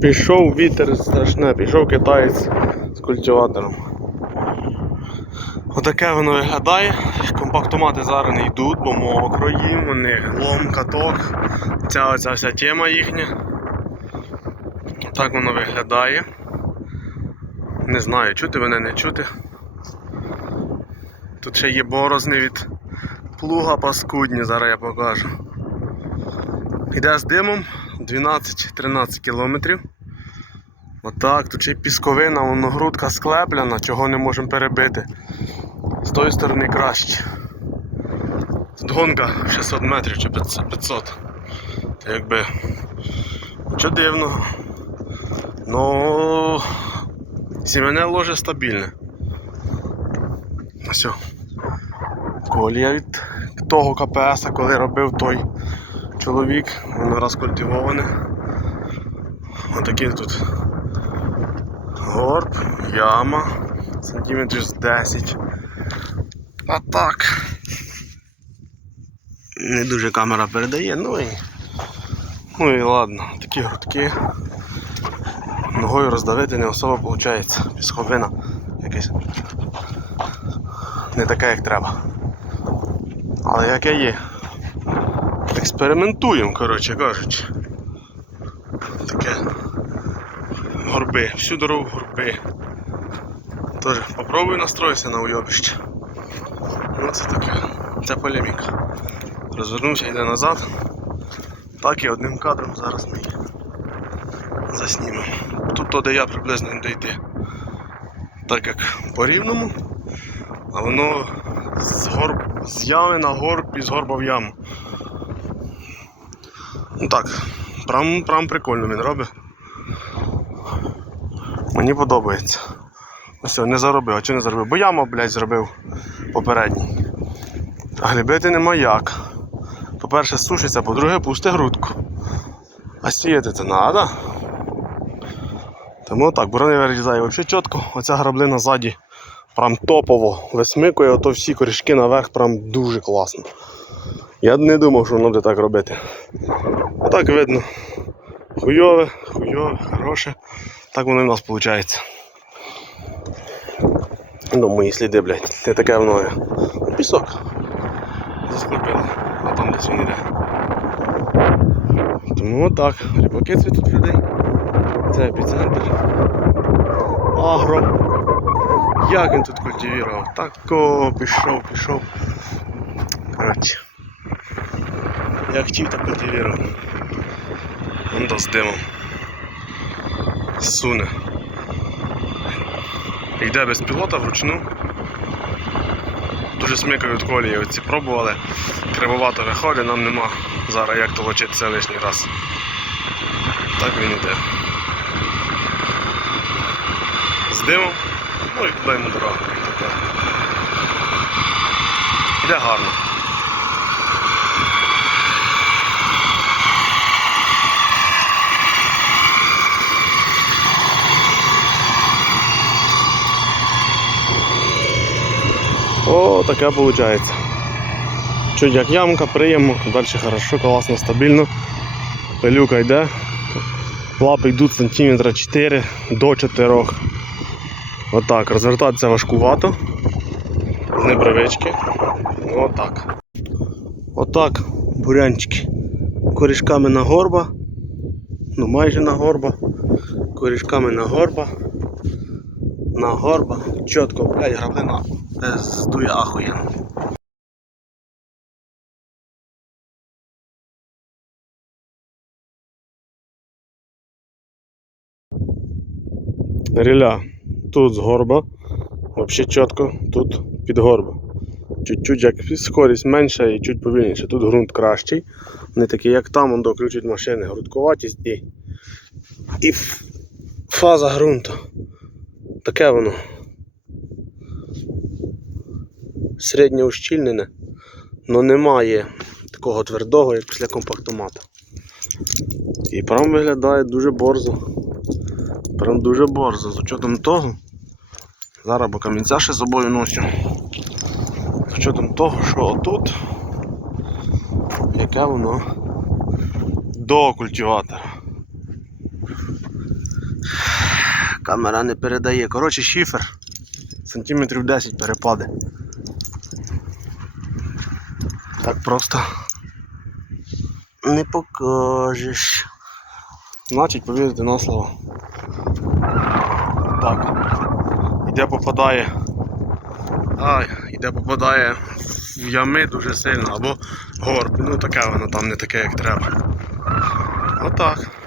Пішов вітер страшне, пішов китаєць з культиватором. Отаке воно виглядає. Компактомати зараз не йдуть, бо мокро їм, них лом, каток, ця оця вся тема їхня. Так воно виглядає. Не знаю, чути мене, не чути. Тут ще є борозни від плуга паскудні, зараз я покажу. Йде з димом 12-13 кілометрів. Отак, тут ще пісковина, воно грудка склепляна, чого не можемо перебити. З тої сторони краще. Тут гонка 600 метрів чи 500. 500. Та якби нічого дивного. Ну сімене ложе стабільне. Все. Колія від того КПС, коли робив той чоловік, воно розкультивоване. Отакий тут горб, яма, сантиметрів з 10. А так. Не дуже камера передає, ну і. Ну і ладно, такі грудки. Ногою роздавити не особо виходить. Пісковина якась. Не така, як треба. Але яке є. Експериментуємо, коротше кажучи. Таке. Горби, всю дорогу горби. Тож попробую настроїтися на уйобище. Ну це таке. Це полеміка. Розвернувся, йде назад. Так і одним кадром зараз ми заснімемо. Тут то, де я приблизно не дойти. Так як по рівному, а воно з, горб, з ями на горб і з горба в яму. Так, прям, прям прикольно він робить. Мені подобається. Ось не заробив, а чого не заробив? Бо яма, блядь, зробив попередній. А глибити нема як. По-перше, сушиться, по-друге, пусти грудку. А сіяти це треба. Тому так, борони вирізає взагалі чітко. Оця граблина ззаді прям топово висмикує, ото всі корішки наверх прям дуже класно. Я не думав, що воно буде так робити. А так видно. Хуйове, хуйове, хороше. Так воно в нас виходить. Ну, мої сліди, блядь, не таке воно. є. Пісок. Засклепили, а там десь він іде. Тому отак, рибаки цвітуть людей. Це епіцентр. Агро. Як він тут культивував? Так о, пішов, пішов. Коротше. Я хотів так культивував. Вон з димом. Суне. Йде без пілота вручну. Дуже смикають колії. Оці пробували. Кривовато виходить, нам нема зараз як толочитися лишній раз. Так він іде. З димом. Ну і дорога. Така. Іде гарно. О, таке виходить. Чуть як ямка, приємно, далі хорошо, класно, стабільно. Пилюка йде. Лапи йдуть сантиметра 4 до 4. Отак, розвертатися важкувато. З непривички. Отак. Отак, бурянчики. Корішками на горба. Ну майже на горба. Корішками на горба. На горба. Чітко, блядь, граблина. Е, Здує ахуєнно. Ріля. Тут з горба. Взагалі чітко, тут під горба. Чуть-чуть як скорість менша і чуть повільніше. Тут ґрунт кращий. Не такий, як там, он доключить машини, грудкуватість і, і фаза ґрунту. Таке воно. Середнє ущільнене, але немає такого твердого, як після компактомата. І прям виглядає дуже борзо. Прям дуже борзо. З учетом того. Зараз бо камінця ще з собою носю. З учетом того, що отут яке воно до культиватора. Камера не передає. Коротше, шифер. Сантиметрів 10 перепади. Так просто не покажеш. Значить, повірте на слово. Так. Іде попадає. Ай, іде попадає в ями дуже сильно, або горб. Ну таке воно там не таке, як треба. Отак.